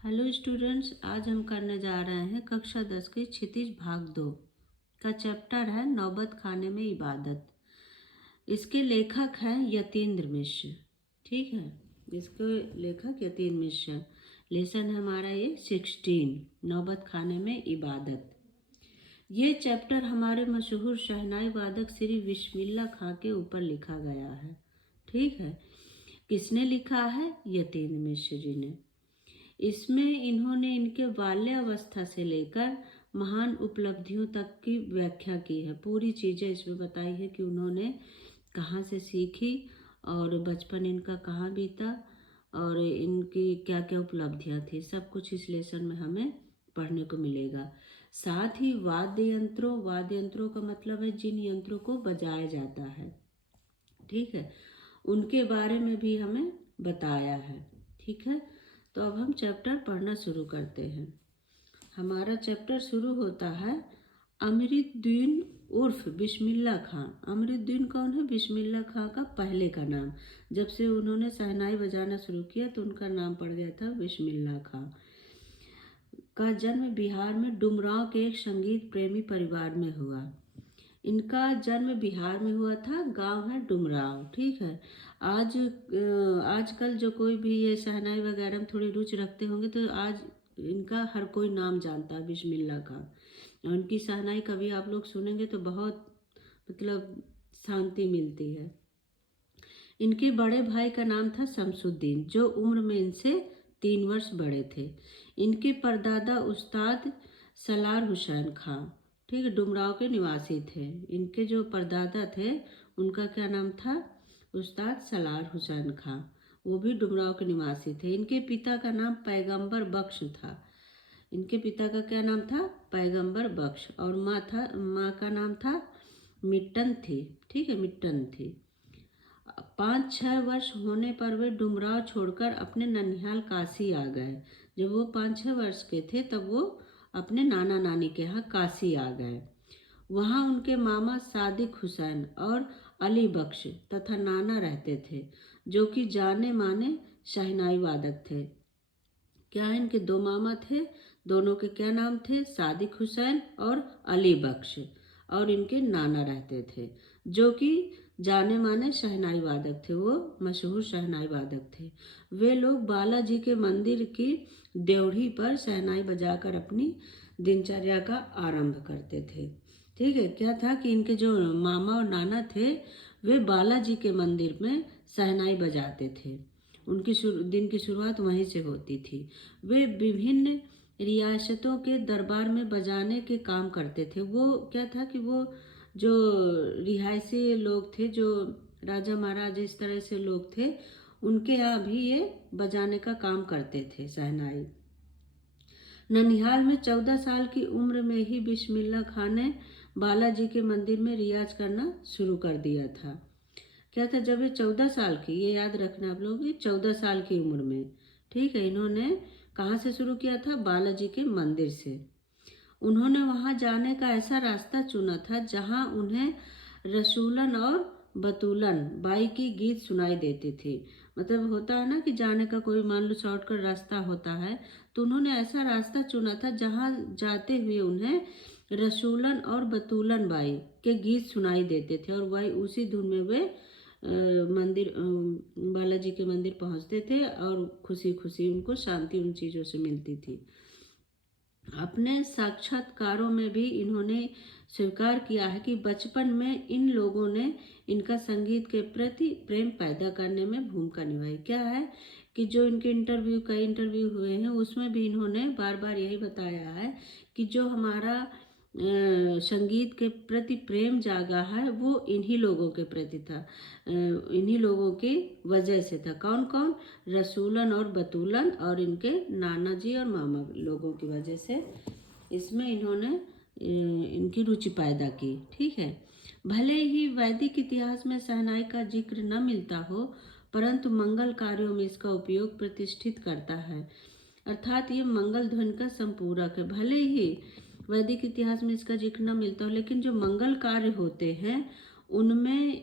Hello students, आज हम करने जा रहे हैं कक्षा 10 के क्षितिज भाग 2 का चैप्टर है नौबत खाने में इबादत। इसके लेखक हैं यतीन्द्र मिश्र। ठीक है, इसके लेखक यतीन्द्र मिश्र। लेसन है हमारा ये 16 नौबत खाने में इबादत। ये चैप्टर हमारे मशहूर शहनाई वादक श्री बिस्मिल्लाह खां के ऊपर लिखा गया है। ठीक है, किसने लिखा है? यतीन्द्र मिश्र जी ने। इसमें इन्होंने इनके बाल्यावस्था से लेकर महान उपलब्धियों तक की व्याख्या की है। पूरी चीज़ें इसमें बताई है कि उन्होंने कहाँ से सीखी और बचपन इनका कहाँ बीता और इनकी क्या क्या उपलब्धियाँ थी। सब कुछ इस लेसन में हमें पढ़ने को मिलेगा। साथ ही वाद्य यंत्रों का मतलब है जिन यंत्रों को बजाया जाता है, ठीक है, उनके बारे में भी हमें बताया है। ठीक है, तो अब हम चैप्टर पढ़ना शुरू करते हैं। हमारा चैप्टर शुरू होता है अमरुद्दीन उर्फ बिस्मिल्लाह खां। अमरुद्दीन कौन है? बिस्मिल्लाह खां का पहले का नाम। जब से उन्होंने शहनाई बजाना शुरू किया तो उनका नाम पड़ गया था बिस्मिल्लाह खां। का जन्म बिहार में डुमरांव के एक संगीत प्रेमी परिवार में हुआ। इनका जन्म बिहार में हुआ था, गांव है डुमरांव। ठीक है, आजकल जो कोई भी ये शहनाई वगैरह में थोड़ी रुचि रखते होंगे तो आज इनका हर कोई नाम जानता है बिस्मिल्लाह का। और इनकी शहनाई कभी आप लोग सुनेंगे तो बहुत मतलब शांति मिलती है। इनके बड़े भाई का नाम था शमसुद्दीन, जो उम्र में इनसे 3 वर्ष बड़े थे। इनके परदादा उस्ताद सलार हुसैन खां, ठीक है, डुमराव के निवासी थे। इनके जो परदादा थे उनका क्या नाम था? उस्ताद सलार हुसैन खां, वो भी डुमराव के निवासी थे। इनके पिता का नाम पैगंबर बख्श था। इनके पिता का क्या नाम था? पैगंबर बख्श। और माँ का नाम था मिट्टन थी। ठीक है, मिट्टन थी। 5-6 वर्ष होने पर वे डुमराव छोड़कर अपने ननिहाल काशी आ गए। जब वो 5-6 वर्ष के थे तब वो अपने नाना नानी के यहाँ काशी आ गए। वहाँ उनके मामा सादिक हुसैन और अली बख्श तथा नाना रहते थे, जो कि जाने माने शहनाई वादक थे। क्या इनके 2 मामा थे, दोनों के क्या नाम थे? सादिक हुसैन और अली बख्श। और इनके नाना रहते थे जो कि जाने माने शहनाई वादक थे, वो मशहूर शहनाई वादक थे। वे लोग बालाजी के मंदिर की ड्योढ़ी पर शहनाई बजाकर अपनी दिनचर्या का आरंभ करते थे। ठीक है, क्या था कि इनके जो मामा और नाना थे वे बालाजी के मंदिर में शहनाई बजाते थे। उनकी दिन की शुरुआत वहीं से होती थी। वे विभिन्न रियासतों के दरबार में बजाने के काम करते थे। वो क्या था कि वो जो रिहायशी लोग थे, जो राजा महाराजा इस तरह से लोग थे, उनके यहाँ भी ये बजाने का काम करते थे शहनाई। ननिहाल में 14 साल की उम्र में ही बिस्मिल्लाह खां ने बालाजी के मंदिर में रियाज करना शुरू कर दिया था। क्या था? जब ये 14 साल की, ये याद रखना आप लोग, 14 साल की उम्र में, ठीक है, इन्होंने कहाँ से शुरू किया था? बालाजी के मंदिर से। उन्होंने वहां जाने का ऐसा रास्ता चुना था जहां उन्हें रसूलन और बतूलन बाई की गीत सुनाई देती थी। मतलब होता है ना कि जाने का कोई मान लो शॉर्टकट रास्ता होता है, तो उन्होंने ऐसा रास्ता चुना था जहां जाते हुए उन्हें रसूलन और बतूलन बाई के गीत सुनाई देते थे और वही उसी धुन में वे बालाजी के मंदिर पहुंचते थे और खुशी खुशी उनको शांति उन चीज़ों से मिलती थी। अपने साक्षात्कारों में भी इन्होंने स्वीकार किया है कि बचपन में इन लोगों ने इनका संगीत के प्रति प्रेम पैदा करने में भूमिका निभाई। क्या है कि जो इनके कई इंटरव्यू हुए हैं उसमें भी इन्होंने बार बार यही बताया है कि जो हमारा संगीत के प्रति प्रेम जागा है वो इन्हीं लोगों के प्रति था, इन्हीं लोगों की वजह से था। कौन कौन? रसूलन और बतूलन और इनके नाना जी और मामा लोगों की वजह से इसमें इन्होंने इनकी रुचि पैदा की। ठीक है, भले ही वैदिक इतिहास में शहनाई का जिक्र न मिलता हो, परंतु मंगल कार्यों में इसका उपयोग प्रतिष्ठित करता है, अर्थात ये मंगल ध्वनि का संपूरक है। भले ही वैदिक इतिहास में इसका जिक्र न मिलता हो, लेकिन जो मंगल कार्य होते हैं उनमें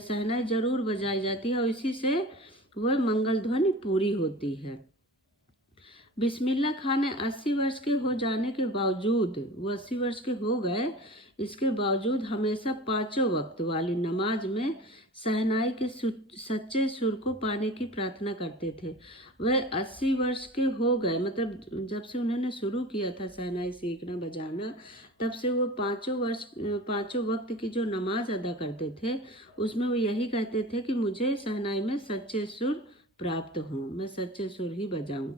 शहनाई जरूर बजाई जाती है और इसी से वह मंगल ध्वनि पूरी होती है। बिस्मिल्लाह खान ने 80 वर्ष के हो जाने के बावजूद, वो 80 वर्ष के हो गए, इसके बावजूद हमेशा पांचों वक्त वाली नमाज में शहनाई के सच्चे सुर को पाने की प्रार्थना करते थे। वह 80 वर्ष के हो गए, मतलब जब से उन्होंने शुरू किया था शहनाई सीखना बजाना, तब से वो पांचों वक्त की जो नमाज अदा करते थे, उसमें वो यही कहते थे कि मुझे शहनाई में सच्चे सुर प्राप्त हों, मैं सच्चे सुर ही बजाऊं।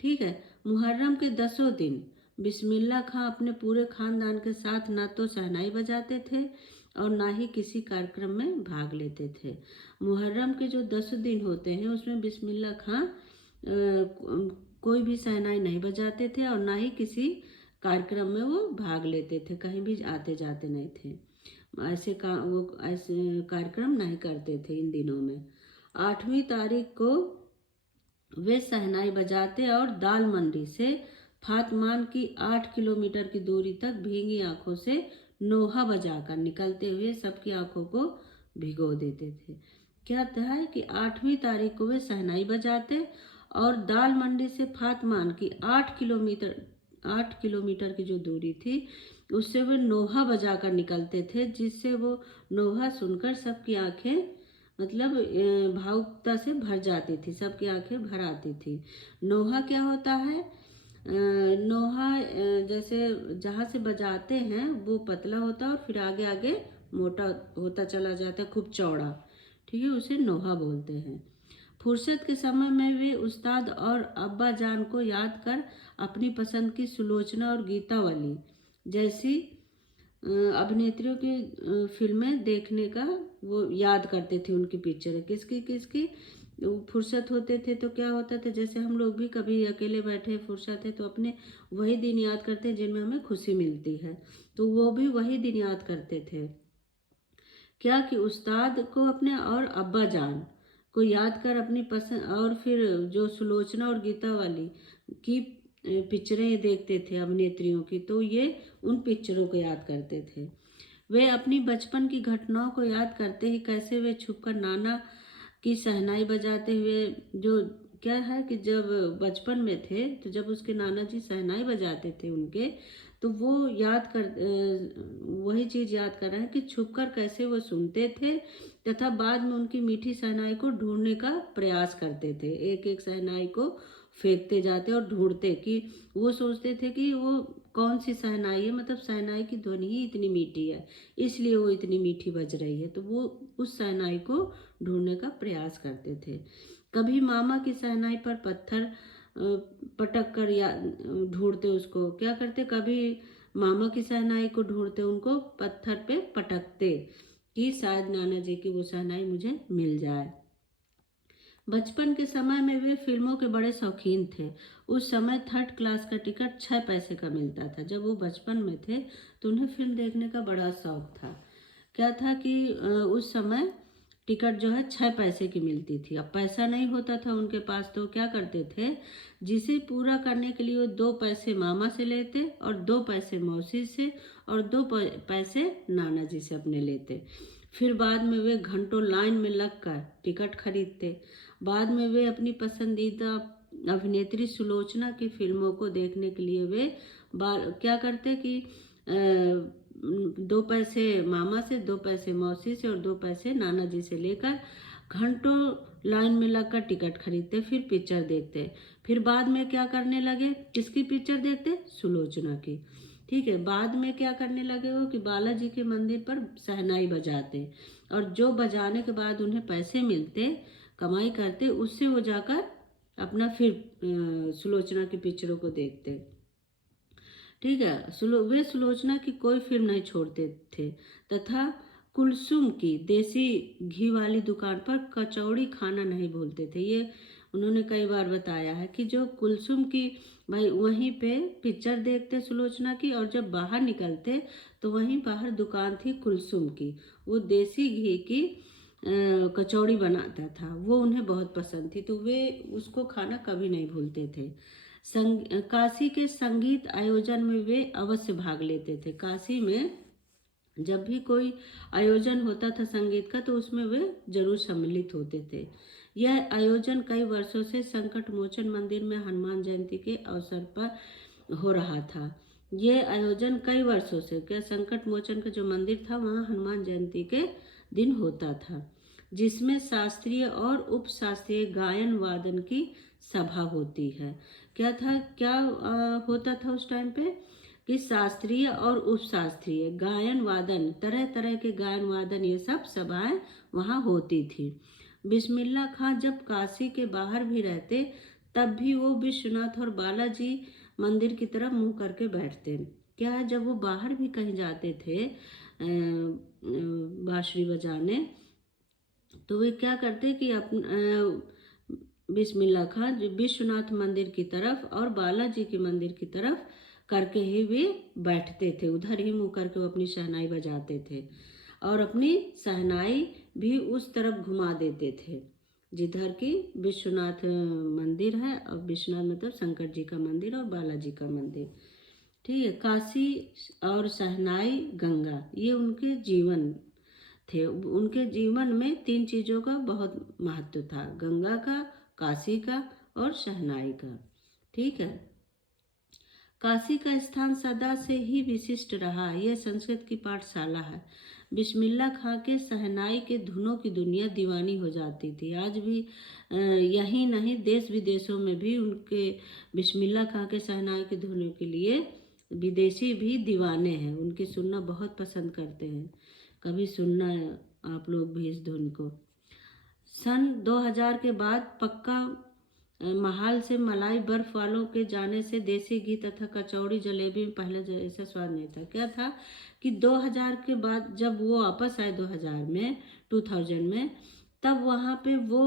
ठीक है। मुहर्रम के 10 दिन बिस्मिल्लाह खां अपने पूरे खानदान के साथ ना तो शहनाई बजाते थे और ना ही किसी कार्यक्रम में भाग लेते थे। मुहर्रम के जो 10 दिन होते हैं उसमें बिस्मिल्लाह खां कोई भी शहनाई नहीं बजाते थे और ना ही किसी कार्यक्रम में वो भाग लेते थे, कहीं भी आते जाते नहीं थे। वो ऐसे कार्यक्रम नहीं करते थे इन दिनों में। 8वीं तारीख को वे शहनाई बजाते और दाल मंडी से फातमान की 8 किलोमीटर की दूरी तक भीगी आंखों से नोहा बजाकर निकलते हुए सबकी आंखों को भिगो देते थे। क्या था कि 8वीं तारीख को वे शहनाई बजाते और दाल मंडी से फातमान की 8 किलोमीटर की जो दूरी थी उससे वे नोहा बजाकर निकलते थे, जिससे वो नोहा सुनकर सबकी आंखें मतलब भावुकता से भर जाती थी, सबकी आंखें भर आती थी। नोहा क्या होता है? नोहा जैसे जहाँ से बजाते हैं वो पतला होता है और फिर आगे आगे मोटा होता चला जाता है, खूब चौड़ा। ठीक है, उसे नोहा बोलते हैं। फुर्सत के समय में वे उस्ताद और अब्बा जान को याद कर अपनी पसंद की सुलोचना और गीतावली जैसी अभिनेत्रियों की फिल्में देखने का वो याद करते थे, उनकी पिक्चरें किसकी किसकी फुर्सत होते थे तो क्या होता था, जैसे हम लोग भी कभी अकेले बैठे फुर्सत है तो अपने वही दिन याद करते हैं जिनमें हमें खुशी मिलती है, तो वो भी वही दिन याद करते थे। क्या कि उस्ताद को अपने और अब्बा जान को याद कर अपनी पसंद और फिर जो सुलोचना और गीता वाली की पिक्चरें देखते थे अभिनेत्रियों की, तो ये उन पिक्चरों को याद करते थे। वे अपनी बचपन की घटनाओं को याद करते ही कैसे वे छुपकर नाना की शहनाई बजाते हुए, जो क्या है कि जब बचपन में थे तो जब उसके नाना जी शहनाई बजाते थे उनके, तो वो वही चीज़ याद कर रहे हैं कि छुपकर कैसे वो सुनते थे तथा बाद में उनकी मीठी शहनाई को ढूंढने का प्रयास करते थे। एक एक शहनाई को फेंकते जाते और ढूंढते कि वो सोचते थे कि वो कौन सी शहनाई है, मतलब शहनाई की ध्वनि ही इतनी मीठी है इसलिए वो इतनी मीठी बज रही है, तो वो उस शहनाई को ढूंढने का प्रयास करते थे। कभी मामा की शहनाई पर पत्थर पटक कर या ढूंढते, उसको क्या करते, कभी मामा की शहनाई को ढूंढते, उनको पत्थर पे पटकते कि शायद नाना जी की वो शहनाई मुझे मिल जाए। बचपन के समय में वे फिल्मों के बड़े शौकीन थे। उस समय 3rd क्लास का टिकट 6 पैसे का मिलता था। जब वो बचपन में थे तो उन्हें फिल्म देखने का बड़ा शौक था। क्या था कि उस समय टिकट जो है 6 पैसे की मिलती थी। अब पैसा नहीं होता था उनके पास, तो क्या करते थे, जिसे पूरा करने के लिए वो 2 पैसे मामा से लेते और 2 पैसे मौसी से और 2 पैसे नाना जी से अपने लेते। फिर बाद में वे घंटों लाइन में लगकर टिकट खरीदते। बाद में वे अपनी पसंदीदा अभिनेत्री सुलोचना की फिल्मों को देखने के लिए वे क्या करते कि 2 पैसे मामा से, 2 पैसे मौसी से और 2 पैसे नाना जी से लेकर घंटों लाइन में लगकर टिकट खरीदते, फिर पिक्चर देखते। फिर बाद में क्या करने लगे, किसकी पिक्चर देखते, सुलोचना की। ठीक है, बाद में क्या करने लगे वो कि बालाजी के मंदिर पर शहनाई बजाते और जो बजाने के बाद उन्हें पैसे मिलते, कमाई करते, उससे वो जाकर अपना फिर सुलोचना की पिक्चरों को देखते। ठीक है, वे सुलोचना की कोई फिल्म नहीं छोड़ते थे तथा कुलसुम की देसी घी वाली दुकान पर कचौड़ी खाना नहीं भूलते थे। ये उन्होंने कई बार बताया है कि जो कुलसुम की, भाई वहीं पे पिक्चर देखते सुलोचना की, और जब बाहर निकलते तो वहीं बाहर दुकान थी कुलसुम की, वो देसी घी की कचौड़ी बनाता था, वो उन्हें बहुत पसंद थी, तो वे उसको खाना कभी नहीं भूलते थे। काशी के संगीत आयोजन में वे अवश्य भाग लेते थे। काशी में जब भी कोई आयोजन होता था संगीत का तो उसमें वे जरूर सम्मिलित होते थे। यह आयोजन कई वर्षों से संकट मोचन मंदिर में हनुमान जयंती के अवसर पर हो रहा था। ये आयोजन कई वर्षों से, क्या संकट मोचन का जो मंदिर था वहाँ हनुमान जयंती के दिन होता था, जिसमें शास्त्रीय और उप शास्त्रीय गायन वादन की सभा होती है। क्या था, क्या होता था उस टाइम पे कि शास्त्रीय और उप शास्त्रीय गायन वादन, तरह तरह के गायन वादन, ये सब सभाएं वहाँ होती थी। बिस्मिल्लाह खां जब काशी के बाहर भी रहते तब भी वो विश्वनाथ और बालाजी मंदिर की तरफ मुंह करके बैठते। क्या है, जब वो बाहर भी कहीं जाते थे बांसुरी बजाने, तो वे क्या करते कि बिस्मिल्लाह खां विश्वनाथ मंदिर की तरफ और बालाजी के मंदिर की तरफ करके ही वे बैठते थे, उधर ही मुंह करके वो अपनी शहनाई बजाते थे और अपनी शहनाई भी उस तरफ घुमा देते थे जिधर की विश्वनाथ मंदिर है, और विश्वनाथ मतलब शंकर जी का मंदिर और बालाजी का मंदिर। ठीक है, काशी और शहनाई गंगा, ये उनके जीवन थे। उनके जीवन में 3 चीज़ों का बहुत महत्व था, गंगा का, काशी का और शहनाई का। ठीक है, काशी का स्थान सदा से ही विशिष्ट रहा। यह संस्कृत की पाठशाला है। बिस्मिल्लाह खां के शहनाई के धुनों की दुनिया दीवानी हो जाती थी। आज भी यही नहीं, देश विदेशों में भी उनके बिस्मिल्लाह खां के शहनाई के धुनों के लिए विदेशी भी दीवाने हैं, उनके सुनना बहुत पसंद करते हैं। कभी सुनना आप लोग भी इस धुन को। सन 2000 के बाद पक्का महाल से मलाई बर्फ वालों के जाने से देसी घी तथा कचौड़ी जलेबी में पहले जैसा स्वाद नहीं था। क्या था कि 2000 के बाद जब वो वापस आए 2000 में, तब वहाँ पे वो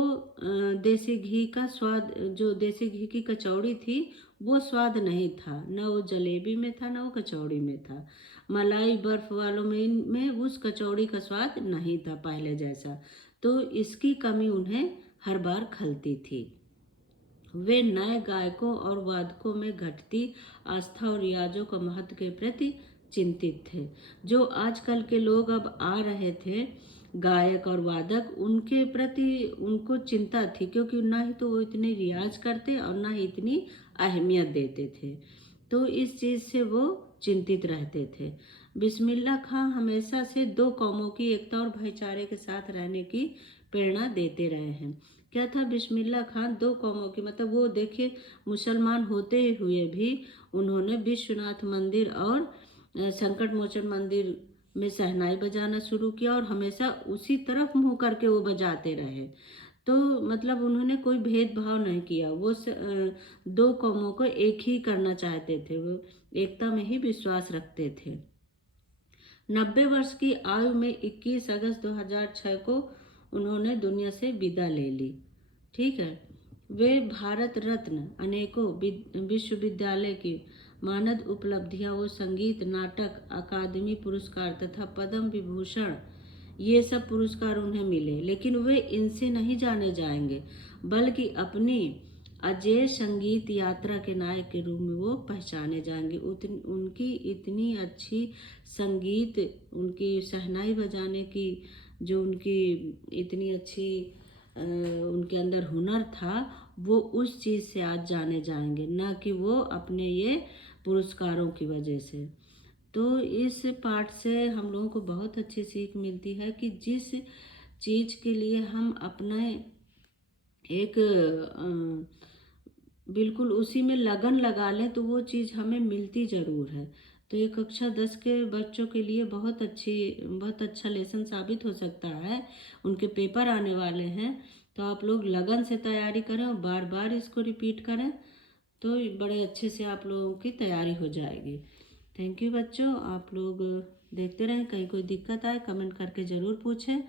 देसी घी का स्वाद, जो देसी घी की कचौड़ी थी वो स्वाद नहीं था, न वो जलेबी में था न वो कचौड़ी में था। मलाई बर्फ वालों में उस कचौड़ी का स्वाद नहीं था पहले जैसा, तो इसकी कमी उन्हें हर बार खलती थी। वे नए गायकों और वादकों में घटती आस्था और रियाजों का महत्व के प्रति चिंतित थे। जो आजकल के लोग अब आ रहे थे गायक और वादक, उनके प्रति उनको चिंता थी, क्योंकि ना ही तो वो इतने रियाज करते और ना ही इतनी अहमियत देते थे, तो इस चीज़ से वो चिंतित रहते थे। बिस्मिल्लाह खां हमेशा से 2 कौमों की एकता और भाईचारे के साथ रहने की प्रेरणा देते रहे हैं। क्या था, बिस्मिल्लाह खां 2 कौमों की, मतलब वो देखिए मुसलमान होते हुए भी उन्होंने विश्वनाथ मंदिर और संकट मोचन मंदिर में शहनाई बजाना शुरू किया और हमेशा उसी तरफ मुंह करके वो बजाते रहे। तो मतलब उन्होंने कोई भेदभाव नहीं किया, वो 2 कौमों को एक ही करना चाहते थे, वो एकता में ही विश्वास रखते थे। 90 वर्ष की आयु में 21 अगस्त 2006 को उन्होंने दुनिया से विदा ले ली। ठीक है, वे भारत रत्न, अनेकों विश्वविद्यालय की मानद उपलब्धियां, वो संगीत नाटक अकादमी पुरस्कार तथा पद्म विभूषण, ये सब पुरस्कार उन्हें मिले, लेकिन वे इनसे नहीं जाने जाएंगे, बल्कि अपनी अजय संगीत यात्रा के नायक के रूप में वो पहचाने जाएंगे। उनकी इतनी अच्छी संगीत, उनकी शहनाई बजाने की जो उनकी इतनी अच्छी उनके अंदर हुनर था, वो उस चीज़ से आज जाने जाएंगे, ना कि वो अपने ये पुरस्कारों की वजह से। तो इस पाठ से हम लोगों को बहुत अच्छी सीख मिलती है कि जिस चीज़ के लिए हम अपना एक बिल्कुल उसी में लगन लगा लें तो वो चीज़ हमें मिलती ज़रूर है। तो ये कक्षा 10 के बच्चों के लिए बहुत अच्छा लेसन साबित हो सकता है। उनके पेपर आने वाले हैं, तो आप लोग लगन से तैयारी करें और बार बार इसको रिपीट करें, तो बड़े अच्छे से आप लोगों की तैयारी हो जाएगी। थैंक यू बच्चों, आप लोग देखते रहें। कहीं कोई दिक्कत आए कमेंट करके ज़रूर पूछें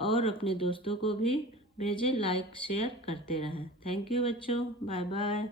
और अपने दोस्तों को भी भेजें, लाइक शेयर करते रहें। थैंक यू बच्चों, बाय बाय।